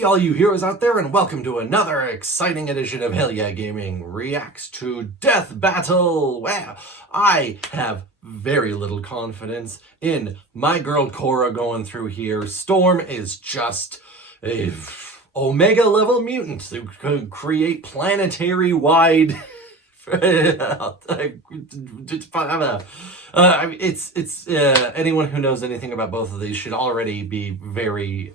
Hey all you heroes out there, and welcome to another exciting edition of Hell Yeah Gaming Reacts to Death Battle, where I have very little confidence in my girl Korra going through here. Storm is just a Omega level mutant who could create planetary wide anyone who knows anything about both of these should already be very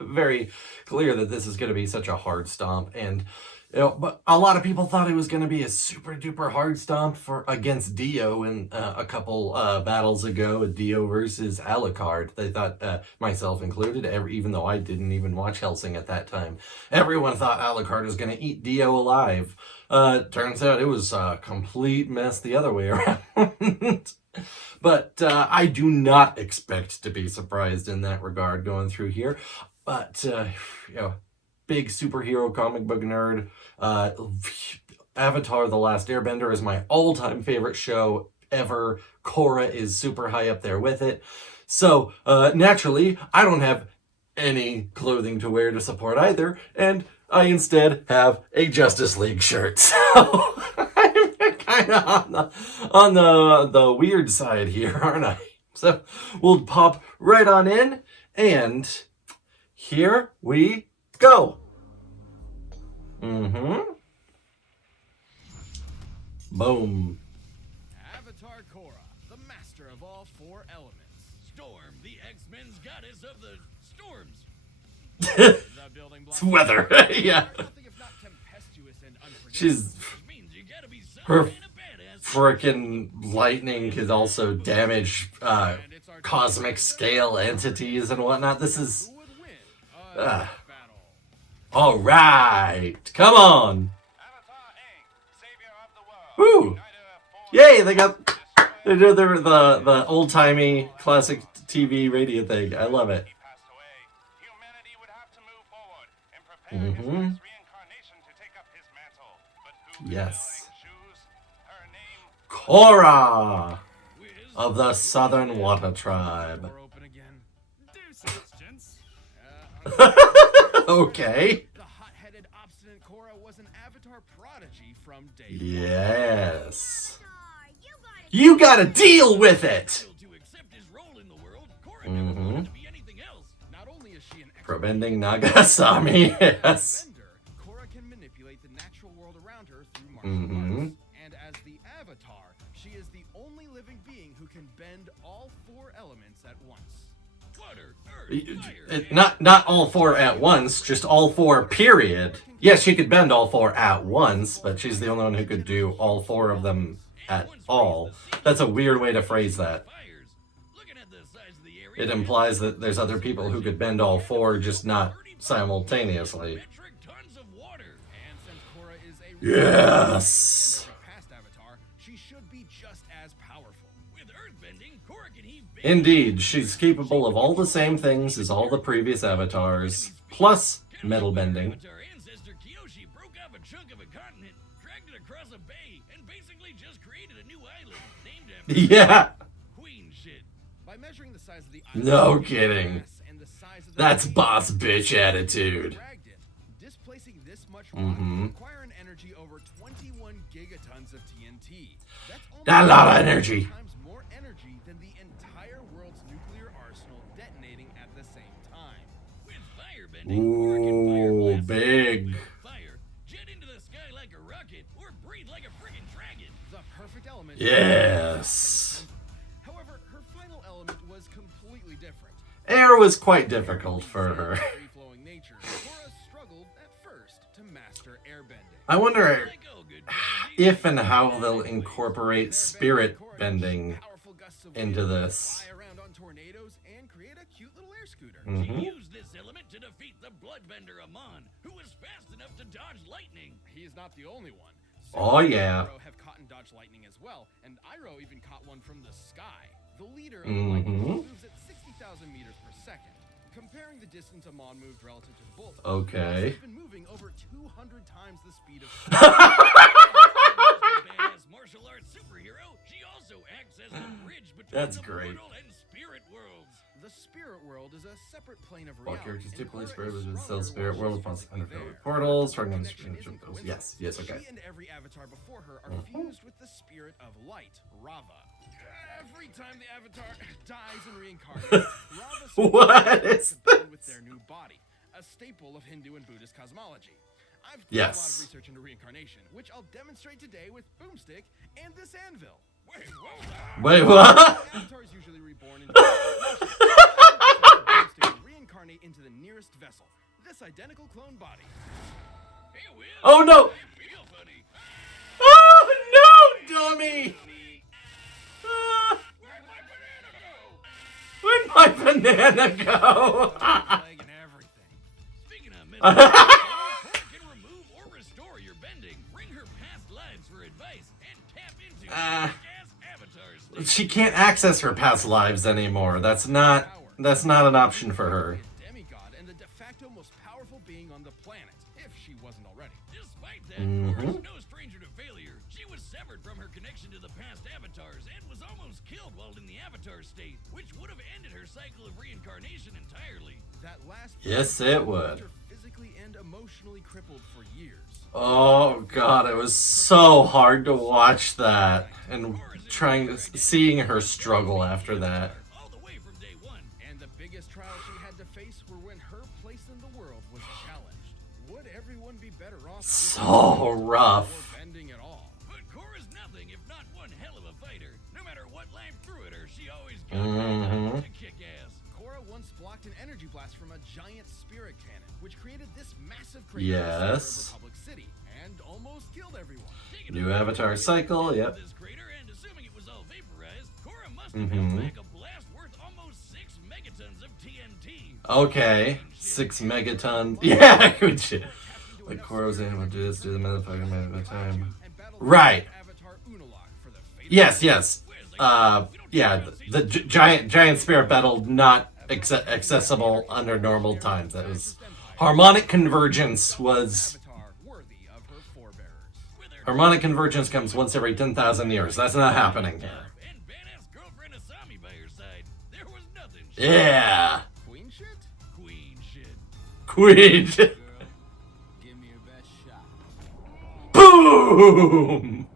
very clear that this is going to be such a hard stomp. And but a lot of people thought it was going to be a super duper hard stomp for against Dio in a couple battles ago, Dio versus Alucard. They thought, myself included, even though I didn't even watch Hellsing at that time, everyone thought Alucard was going to eat Dio alive. Turns out it was a complete mess the other way around. But I do not expect to be surprised in that regard going through here. But, big superhero comic book nerd. Avatar: The Last Airbender is my all-time favorite show ever. Korra is super high up there with it. So, naturally, I don't have any clothing to wear to support either, and I instead have a Justice League shirt. So, I'm kind of on the weird side here, aren't I? So, we'll pop right on in, and here we go. Boom. Avatar Korra, the master of all four elements. Storm, the X-Men's goddess of the storms. The building block. It's weather. Yeah. She's her frickin' lightning could also damage cosmic scale entities and whatnot. This is all right. Come on. Woo! Yay! They did the old timey classic TV radio thing. I love it. Yes. Korra of the Southern Water Tribe. Okay. The hot-headed, obstinate Korra was an Avatar prodigy from day one. Yes. You gotta deal with it. Preventing Nagasami. Yes. Korra can manipulate the natural world around her through martial arts. And as the Avatar, she is the only living being who can bend all four elements at once. Not all four at once, just all four, period. Yes, she could bend all four at once, but she's the only one who could do all four of them at all. That's a weird way to phrase that. It implies that there's other people who could bend all four, just not simultaneously. Yes! Indeed, she's capable of all the same things as all the previous avatars, plus metal bending. Yeah! No kidding. That's boss bitch attitude. Displacing this much require an energy over 21 gigatons of TNT. That's a lot of energy. More energy than the entire world's nuclear arsenal detonating at the same time. With fire bending, ooh, big. Fire, jet into the sky like a rocket, or breathe like a friggin' dragon. The perfect element. Yes. However, her final element was completely different. Air was quite difficult for her. Free-flowing nature, Korra struggled at first to master airbending. I wonder if and how they'll incorporate spirit bending into this. She used this element to defeat the bloodbender Amon, who was fast enough to dodge lightning. He is not the only one. Oh yeah. Ororo have caught and dodged lightning as well, and Iroh even caught one from the sky. The leader of the lightning moves at 60,000 meters per second. Comparing the distance Amon moved relative to both, okay. she's been moving over 200 times the speed of badass martial arts superhero. She also acts as the bridge between That's the great. mortal and spirit worlds. The spirit world is a separate plane of All reality. characters and typically Korra spirit is within the stronger spirit while world she's plus physically unfilled there. portals. The Targeting the connection isn't those. Yes, coincidence. yes, okay. She and every avatar before her are fused with the spirit of light, Rava. Every time the avatar dies and reincarnates, Rava What is with this? their new body, a staple of Hindu and Buddhist cosmology. I've done Yes. a lot of research into reincarnation, which I'll demonstrate today with Boomstick and this anvil. Wait, what? Avatars usually reborn into Boomstick will reincarnate into the nearest vessel, this identical clone body. Oh no! Oh no, dummy! Ah, where'd my banana go? Leg and everything. Speaking of mystery, Korra can remove or restore your bending, bring her past lives for advice, and tap into Ah. gas avatars. She can't access her past lives anymore. That's not an option for her. A demigod and the de facto most powerful being on the planet, if she wasn't already. Despite that, Korra's no stranger to failure. She was severed from her connection to the past avatars and was almost killed while in the avatar state, which would have ended her cycle of reincarnation entirely. That last Yes, it would. left her physically and emotionally crippled for years. Oh god, it was so hard to watch that and seeing her struggle after that. All the way from day one. And the biggest trials she had to face were when her place in the world was challenged. Would everyone be better off So rough. or bending at all? But Korra's nothing if not one hell of a fighter. No matter what life threw at her, she always got to kick ass. Korra once blocked an energy blast from a giant spirit cannon, which created this massive crater Yes. in Republic City and almost killed everyone. Taking New a avatar cycle, yep. this crater and assuming it was all vaporized, Korra must have held back a blast worth almost 6 megatons of TNT. Okay. 6 megatons. Yeah, good shit. Like Korra was able to do this, do the motherfucking man at a time. And battled Right. Avatar Unalaq for the fatal Yes, yes. Yeah, the giant spirit battle not accessible under normal times. That was harmonic convergence was avatar worthy of her forebearers. harmonic convergence comes once every 10,000 years. That's not happening here. And badass girlfriend Asami by her side. There was nothing. Yeah, Queen shit? Queen shit. Queen. Give me your best shot. Boom.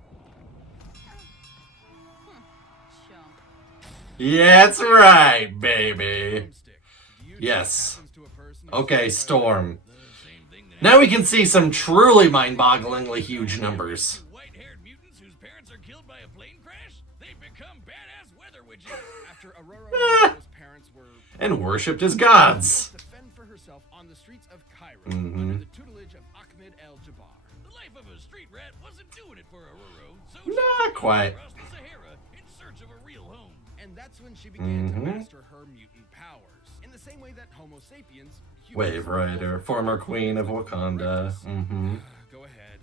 Yeah, that's right, baby. Boomstick. Do you know Yes. what happens to a person who's Okay, struck by Storm. Same thing that Now we can see some truly mind-bogglingly huge numbers. white-haired mutants whose parents are killed by a plane crash? They become badass weather witches. After Ororo's parents were And worshipped as gods. to fend for herself on the streets of Cairo Mhm. under the tutelage of Ahmed el-Jabbar. The life of a street rat wasn't doing it for Ororo, so Not quite. across the Sahara in search of a real home. And that's when she began to Mhm. master her mutant powers. In the same way that Homo sapiens, humans, Wave Rider, former queen of Wakanda. Mm-hmm. Go ahead.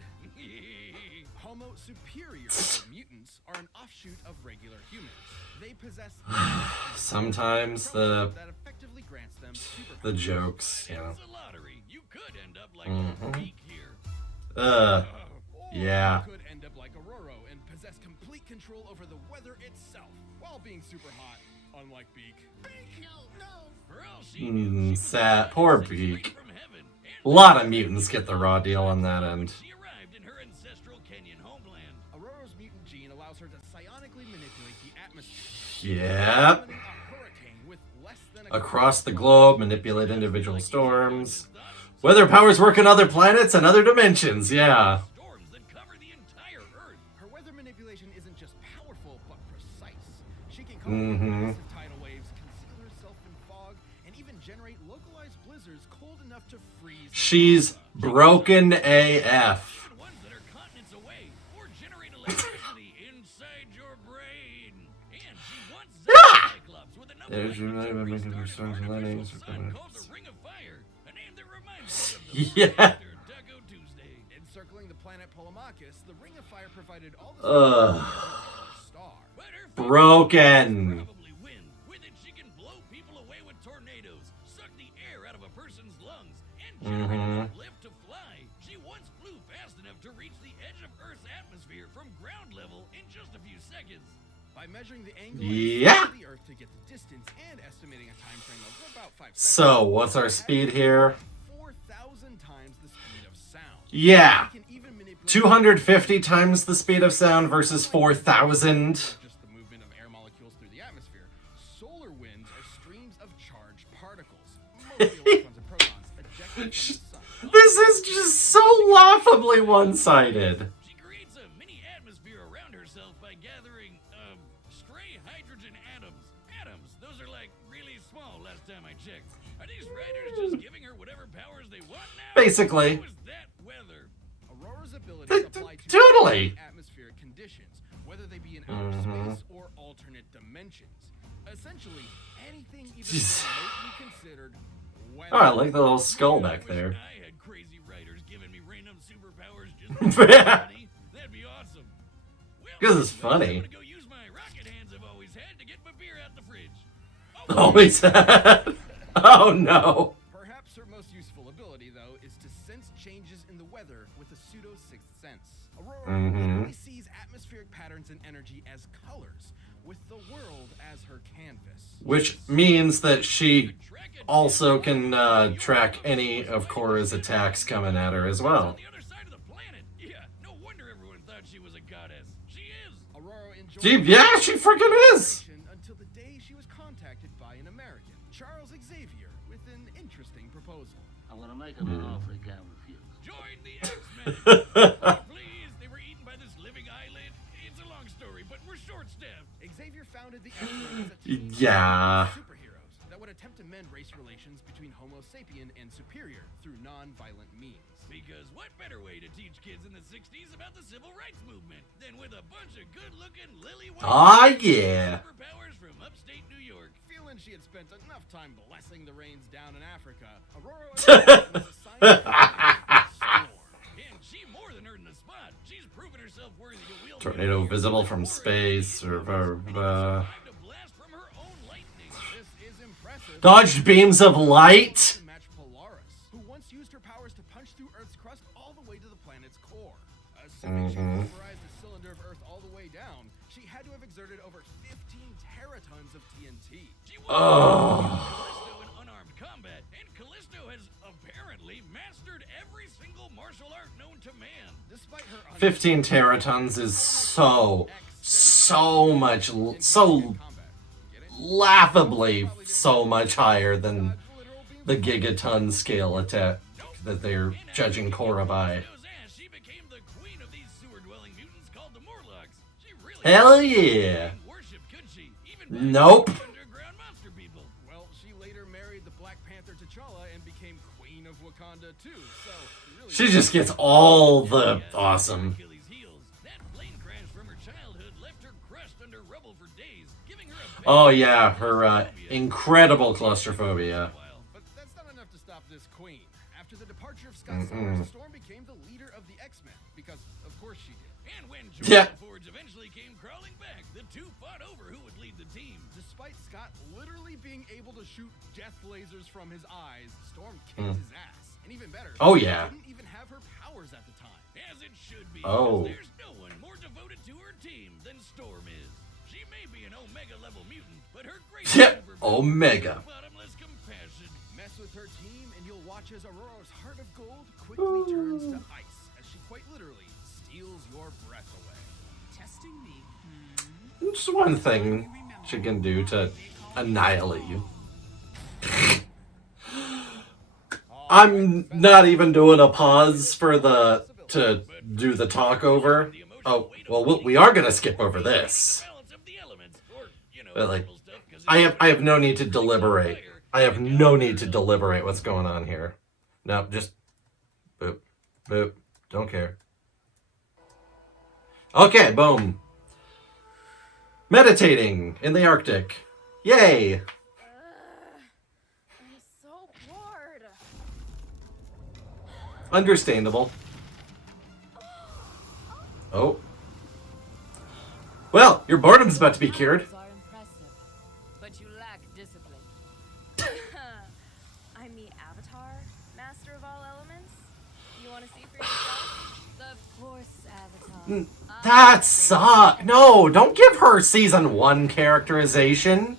Homo superior or mutants are an offshoot of regular humans. They possess Sometimes the that effectively grants them the superpowers. jokes, you know. It's a lottery. You could end up like Mhm. a geek here. Uh, Or yeah. you could end up like Ororo and possess complete control over the weather itself while being super hot, unlike Beak. For all she knew, she was sad. alive Poor sent straight Beak. from heaven. A lot of mutants get the raw deal on that end. She arrived in her ancestral Kenyan homeland. Ororo's mutant gene allows her to psionically manipulate the atmosphere. Yep. Summoning a hurricane with less than a Across the globe, manipulate individual storms. Weather powers work in other planets and other dimensions, yeah. Storms that cover the entire Earth. Her weather manipulation isn't just powerful, but precise. She can cause Mhm. massive tidal waves, conceal herself in fog, and even generate localized blizzards cold enough to freeze. She's broken AF. Even ones that are continents away or generate electricity inside your brain. And she once zapped Cyclops with another There's your lightning name, to I'm making restart your songs an and artificial names. sun called the Ring of Fire, a name that reminds me of the Yeah. after Taco Tuesday. Encircling the planet Polemarchus, the Ring of Fire provided all the star. But her Broken. probably win. With it, she can blow people away with tornadoes, suck the air out of a person's lungs, and generate enough lift to fly. She once flew fast enough to reach the edge of Earth's atmosphere from ground level in just a few seconds. By measuring the angle Yeah. of the Earth to get the distance and estimating a time frame of about 5 seconds. So, what's our speed here? 4,000 times the speed of sound. Yeah. We can even manipulate 250 times the speed of sound versus 4,000. just the movement of air molecules through the atmosphere. Solar winds are streams of charged particles, mostly electrons and protons, ejected from the sun. This is just so laughably one-sided. She creates a mini atmosphere around herself by gathering, stray hydrogen atoms. Atoms, those are like really small last time I checked. Are these riders just giving her whatever powers they want now? Basically. How is that weather? Aurora's abilities apply to Totally. atmospheric conditions, whether they be in outer space or alternate dimensions. Essentially, anything even Jeez. remotely considered weather. Oh, I like the little skull back I there. wish I had crazy writers giving me random superpowers just for Yeah. funny. That'd be awesome. Well, 'Cause it's anyways, funny. I'm gonna go use my rocket hands I've always had to get my beer out the fridge. Always had. Oh no. Perhaps her most useful ability, though, is to sense changes in the weather with a pseudo-sixth sense. Aurora literally sees atmospheric patterns and energy as colors, with the world as her canvas. Which means that she also can track any of Korra's attacks coming at her as On well. the other side of the planet. Yeah, no wonder everyone thought she was a goddess. She is. Aurora enjoyed Gee, yeah, she freaking is. until the day she was contacted by an American, Charles Xavier, with an interesting proposal. I'm gonna make him an offer he can't refuse. Join the X-Men. Please, they were eaten by this living eyelid. It's a long story, but we're short-staffed. Xavier founded the X-Men as a team Yeah. of superheroes that would attempt to mend race relations between Homo sapien and superior through non-violent means. Because what better way to teach kids in the 60s about the civil rights movement than with a bunch of good-looking lily white Ah, yeah. superpowers from upstate New York? Feeling she had spent enough time blessing the rains down in Africa, Aurora was assigned Storm. And she more than earned the spot. She's proven herself worthy to wield Tornado visible from space or survived a blast from her own lightning. This is impressive. dodged beams of light. To match Polaris, who once used her powers to punch through Earth's crust all the way to the planet's core. Assuming she vaporized the cylinder of Earth all the way down, she had to have exerted over 15 teratons of TNT. She was Oh. Callisto in unarmed combat, and Callisto has apparently mastered every single martial art known to man. Despite her 15 teratons is so much, so laughably so much higher than the gigaton scale attack that they're judging Korra by. She became the queen of these sewer-dwelling mutants called the Morlocks. She really Hell yeah. worship, could she? Even Nope. underground monster people. Well, she later married the Black Panther T'Challa and became Queen of Wakanda too. So really She just gets all the awesome. Achilles' heels. That plane crash from her childhood left her crushed under rubble for days, giving her a Oh yeah, her incredible claustrophobia. But that's not enough to stop this queen. After the departure of Scott Summers, Storm became the leader of the X-Men because, of course, she did. And when Yeah. Georgia Forge eventually came crawling back, the two fought over who would lead the team. Despite Scott literally being able to shoot death lasers from his eyes, Storm kicked his ass. And even better, Oh, she yeah. didn't even have her powers at the time. As it should be. Oh. There's no one more devoted to her team than Storm is. She may be an Omega level mutant, but her great Yeah, superpower Omega. is bottomless compassion. Mess with her team, and you'll watch as Aurora's heart of gold quickly turns to ice as she quite literally steals your breath away. Testing me. Just one thing she can do to annihilate you. I'm not even doing a pause for to do the talk over. Oh, well, we are gonna skip over this. Balance of the elements, or, But like, normal stuff, 'cause I have no need to deliberate. I have no need to deliberate what's going on here. No, just boop, boop. Don't care. Okay, boom. Meditating in the Arctic. Yay! I'm so bored. Understandable. Oh. Well, your boredom's about to be cured. Powers are impressive, but you lack discipline. I'm the Avatar, master of all elements. You want to see for yourself? Of course, Avatar. That sucks. No, don't give her season 1 characterization.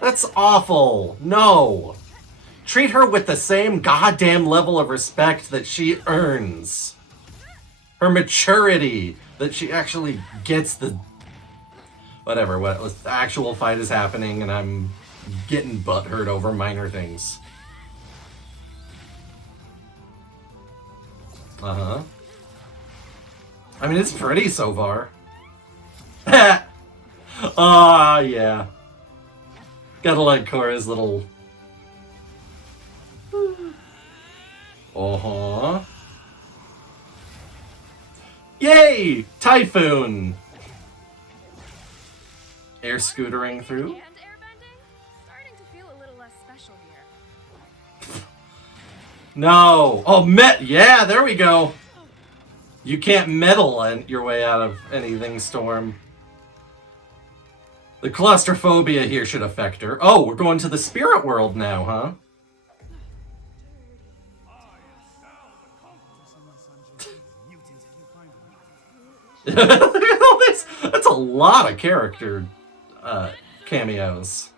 That's awful. No. Treat her with the same goddamn level of respect that she earns. Her maturity, that she actually gets the... Whatever, the actual fight is happening and I'm getting butthurt over minor things. Uh-huh. I mean, it's pretty so far. Ah, yeah. Gotta like Korra's little... Uh-huh. Yay! Typhoon! Air scootering through? And airbending? Starting to feel a little less special here. No! Oh, yeah, there we go! You can't meddle your way out of anything, Storm. The claustrophobia here should affect her. Oh, we're going to the spirit world now, huh? Look at all this! That's a lot of character cameos.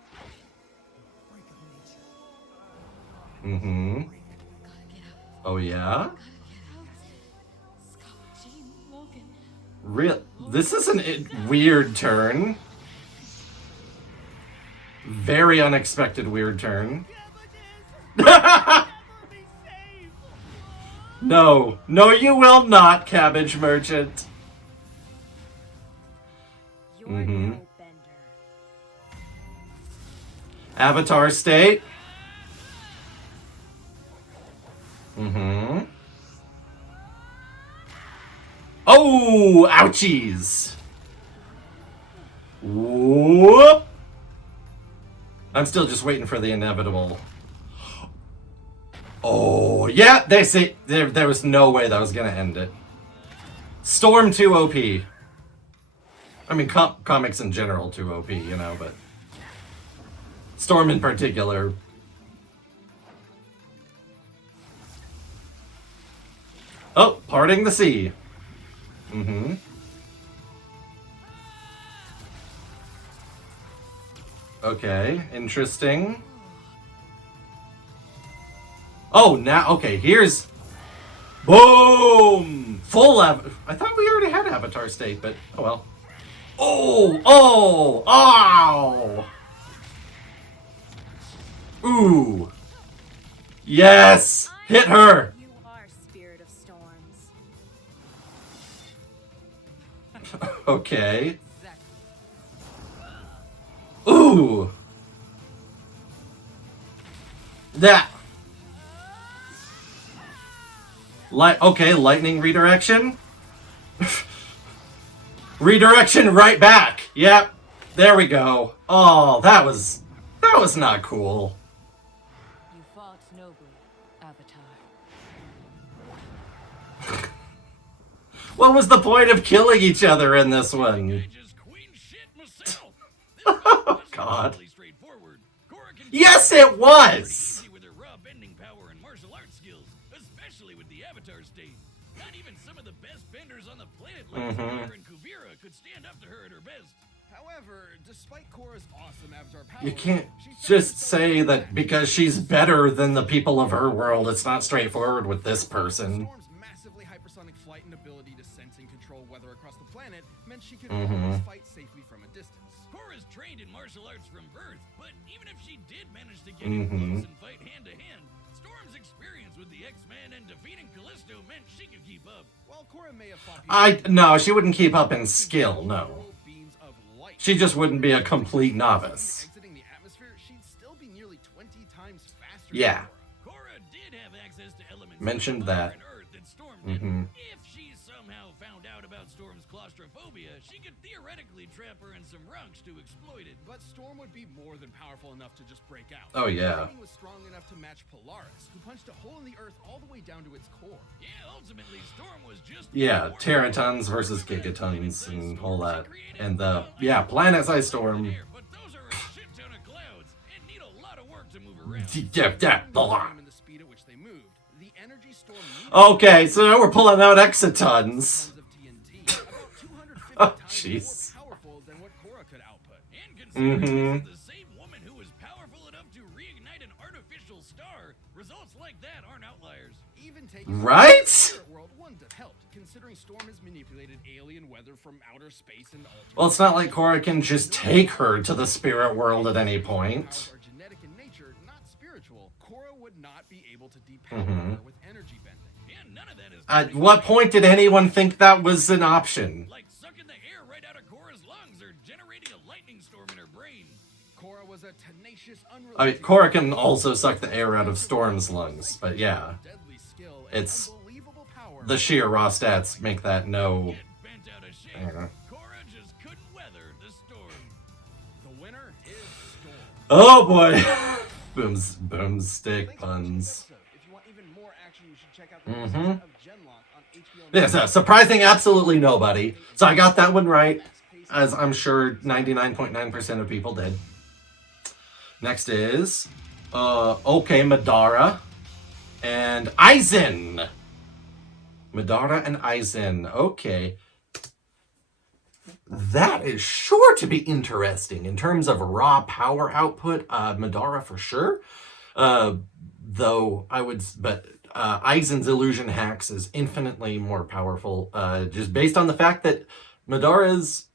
Mm-hmm. Oh, yeah? Real. This is a weird turn. Very unexpected weird turn. No. No, you will not, Cabbage Merchant. Mm-hmm. Avatar state. Mm-hmm. Oh, ouchies. Whoop. I'm still just waiting for the inevitable. Oh, yeah, they say there was no way that was gonna end it. Storm 2 OP. I mean, comics in general 2 OP, you know, but Storm in particular. Oh, parting the sea. Mm-hmm. Okay, interesting. Oh, now, okay, here's... Boom! Full I thought we already had Avatar State, but oh well. Oh! Oh! Ow! Ooh! Yes! Hit her! You are Spirit of Storms. Okay. Ooh! That. Okay, lightning redirection. Redirection right back. Yep. There we go. Oh, that was not cool. You fought nobly, Avatar. What was the point of killing each other in this one? I just queen shit myself. Oh, God. Really straightforward. Korra can Yes, it was! with her raw bending power and martial arts skills, especially with the Avatar state. Not even some of the best benders on the planet like Korra and Kuvira could stand up to her at her best. However, despite Korra's awesome avatar power, You can't she found just herself say that back. because she's better than the people of her world, it's not straightforward with this person. Storm's massively hypersonic flight and ability to sense and control weather across the planet meant she could always fight safely from a distance. Korra's trained in martial arts from birth, but even if she did manage to get in close and fight hand to hand, Storm's experience with the X-Men and defeating Callisto meant she could keep up. While Korra may have fought No, she wouldn't keep up in skill, no. beams of light, She just wouldn't be a complete novice. exiting the atmosphere, she'd still be nearly 20 times faster Yeah. than Korra. Korra did have access to elements Mentioned of that. fire and earth that Storm didn't. If she somehow found out about Storm's claustrophobia, she could theoretically trap her in some rocks to exploit it. But Storm would be more than powerful enough to just break out. Oh, yeah. Lightning was strong enough to match Polaris, who punched a hole in the earth all the way down to its core. Yeah, ultimately, Storm was just Yeah, teratons versus gigatons and all that. And the, planet-sized storm. but those are a shit ton of clouds and need a lot of work to move around. And the speed at which they moved, the energy storm needed Okay, so now we're pulling out exotons. tons of TNT, about Jeez. more powerful than what Korra could output. And considering Mhm. this is the same woman who was powerful enough to reignite an artificial star, results like that aren't outliers. Even taking Right? the spirit world wouldn't have helped, considering Storm has manipulated alien weather from outer space and altered. Well, it's not like Korra can just take her to the spirit world at any point. Powers are genetic in nature, not spiritual. Korra would not be able to depower Mhm. her with energy bending. And none of that is At what point did anyone think that was an option? like sucking the air right out of Korra's lungs or generating a lightning storm in her brain. Korra was a tenacious, I mean, unrelenting. Korra can also suck the air out of Storm's lungs, but yeah. Deadly skill and It's unbelievable power. the sheer raw stats make that no. Get bent out of shape. I don't know. Korra just couldn't weather the storm. The winner is Storm. Oh boy! Boomstick Thanks for watching this puns. episode. If you want even more action, you should check out the Mhm. season of Genlock on HBO. Yes, surprising absolutely nobody. So I got that one right, as I'm sure 99.9% of people did. Next is, okay, Madara and Aizen. Madara and Aizen. Okay. That is sure to be interesting in terms of raw power output. Madara for sure. Though I would, but Aizen's illusion hacks is infinitely more powerful, just based on the fact that Madara's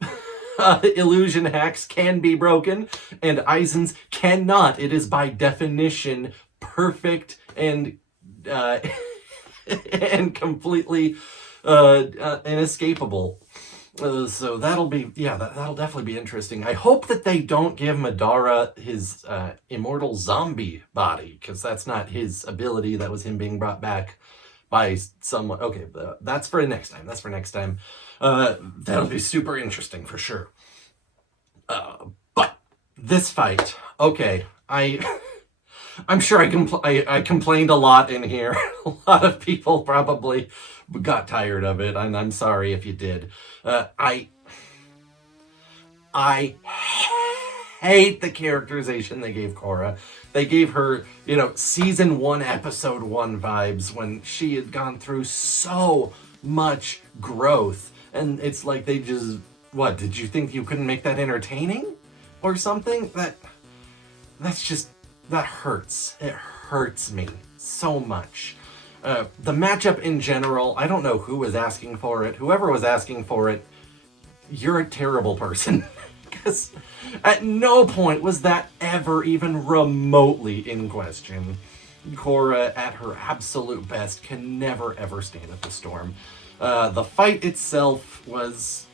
illusion hacks can be broken and Aizen's cannot. It is by definition perfect and and completely inescapable. So that'll be, yeah, that'll definitely be interesting. I hope that they don't give Madara his immortal zombie body, because that's not his ability. That was him being brought back by someone. Okay, that's for next time. That's for next time. That'll be super interesting for sure. But this fight, okay, I'm sure I complained a lot in here. A lot of people probably got tired of it, and I'm sorry if you did. I hate the characterization they gave Korra. They gave her, season 1, episode 1 vibes when she had gone through so much growth. And it's like they just, what, did you think you couldn't make that entertaining? Or something? That hurts. It hurts me so much. The matchup in general, I don't know who was asking for it. Whoever was asking for it, you're a terrible person. Because at no point was that ever even remotely in question. Korra, at her absolute best, can never ever stand up to Storm. The fight itself was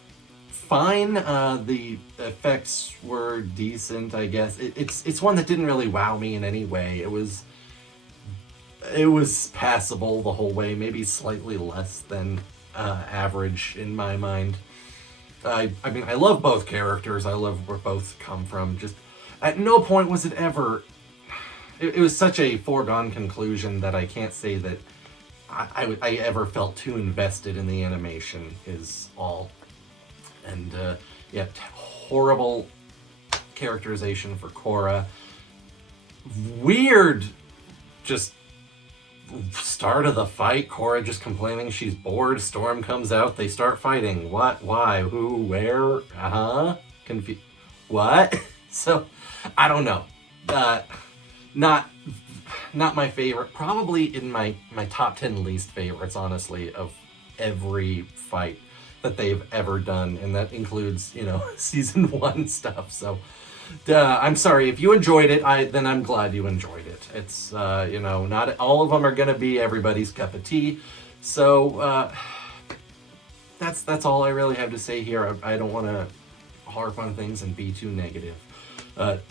fine. The effects were decent, I guess. It's one that didn't really wow me in any way. It was passable the whole way, maybe slightly less than average in my mind. I mean, I love both characters. I love where both come from. Just at no point was it ever. It was such a foregone conclusion that I can't say that I ever felt too invested in the animation. Is all. And yeah, horrible characterization for Korra. Weird, just start of the fight. Korra just complaining she's bored. Storm comes out. They start fighting. What? Why? Who? Where? Confused. What? So, I don't know. Not my favorite. Probably in my top 10 least favorites, honestly, of every fight that they've ever done, and that includes, season 1 stuff. So, I'm sorry if you enjoyed it. Then I'm glad you enjoyed it. It's not all of them are gonna be everybody's cup of tea. So that's all I really have to say here. I don't want to harp on things and be too negative.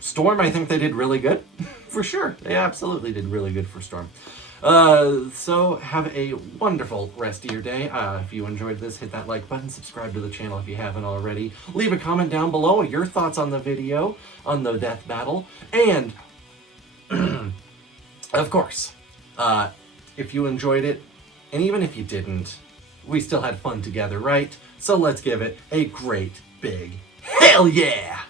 Storm, I think they did really good, for sure. They absolutely did really good for Storm. So have a wonderful rest of your day. If you enjoyed this, hit that like button, subscribe to the channel if you haven't already. Leave a comment down below, your thoughts on the video, on the death battle, and of course, if you enjoyed it, and even if you didn't, we still had fun together, right? So let's give it a great big hell yeah!